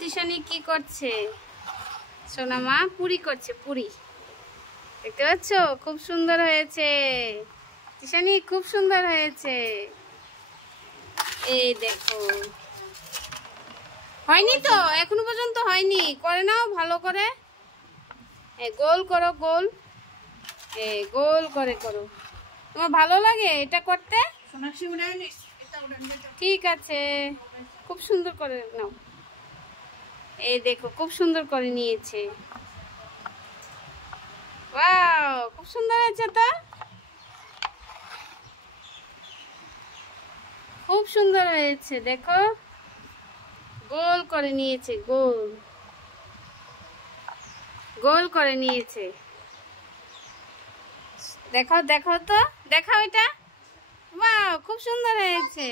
তিশানি কি করছে? সোনা মা পুরি করছে, পুরি দেখতে পাচ্ছ? খুব সুন্দর হয়েছে তিশানি, খুব সুন্দর হয়েছে। এই দেখো, হয়নি তো এখনো পর্যন্ত, হয়নি। করে নাও ভালো করে, গোল করো, গোল, গোল করে করো। তোমার ভালো লাগে এটা করতে? ঠিক আছে, খুব সুন্দর করে নাও। এই দেখো, খুব সুন্দর করে নিয়েছে। ওয়াও, খুব সুন্দর হয়েছে তো, খুব সুন্দর হয়েছে। দেখো, গোল করে নিয়েছে, গোল গোল করে নিয়েছে। দেখো দেখো তো, দেখাও এটা। ওয়াও, খুব সুন্দর হয়েছে।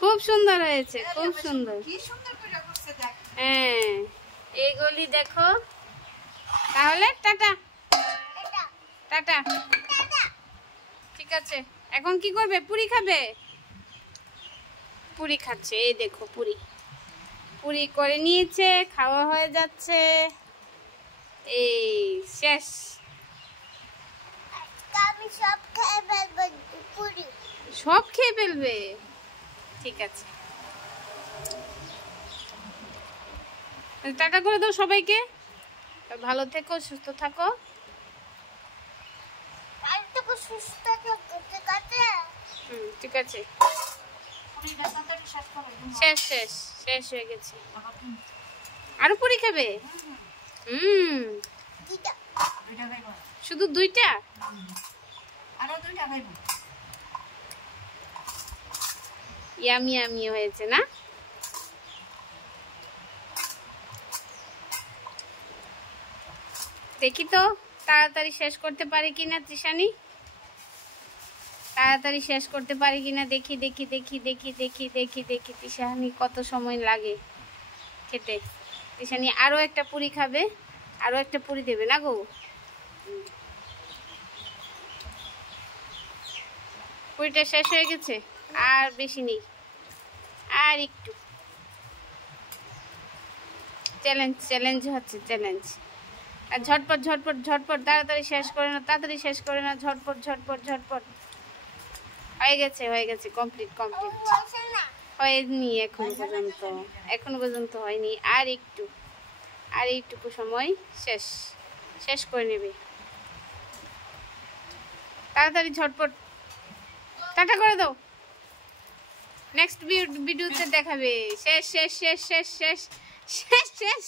খুব সুন্দর হয়েছে, খুব সুন্দর। হ্যাঁ, এইগুলি দেখো। তাহলে টাটা, টাটা। ঠিক আছে, এখন কি করবে? পুরি খাবে? পুরি খাচ্ছে, এই দেখো পুরি, পুরি করে নিয়েছে, খাওয়া হয়ে যাচ্ছে। এই শেষ। সব খেয়ে ফেলবে? ঠিক আছে, টাটা করে দাও সবাইকে। ভালো থেকো, সুস্থ থাকো। ঠিক আছে, শেষ শেষ শেষ হয়ে গেছে। আরো পুরি খাবে? শুধু দুইটা? ইয়ামি ইয়ামি হয়েছে না? দেখি তো তাড়াতাড়ি শেষ করতে পারি কিনা তৃষানি, তাড়াতাড়ি শেষ করতে পারি কিনা দেখি দেখি দেখি দেখি দেখি দেখি দেখি তৃষানি কত সময় লাগে খেতে। তৃষানি আরো একটা পুরি খাবে, আরো একটা পুরি দেবে না গো? পুরিটা শেষ হয়ে গেছে, আর বেশি নেই, আর একটু। চ্যালেঞ্জ, চ্যালেঞ্জ হচ্ছে, চ্যালেঞ্জ। আর ঝটপট ঝটপট ঝটপট, তাড়াতাড়ি শেষ করে না, তাড়াতাড়ি শেষ করে না, ঝটপট ঝটপট ঝটপট। হয়ে গেছে, হয়ে গেছে, কমপ্লিট কমপ্লিট। হয়নি এখনো পর্যন্ত, এখনো পর্যন্ত হয়নি। আর একটু, আর এইটুকু সময়, শেষ, শেষ করে নেবে তাড়াতাড়ি, ঝটপট। টাটা করে দাও, নেক্সট ভিডিওতে দেখাবে। শেষ শেষ শেষ শেষ শেষ শেষ শেষ।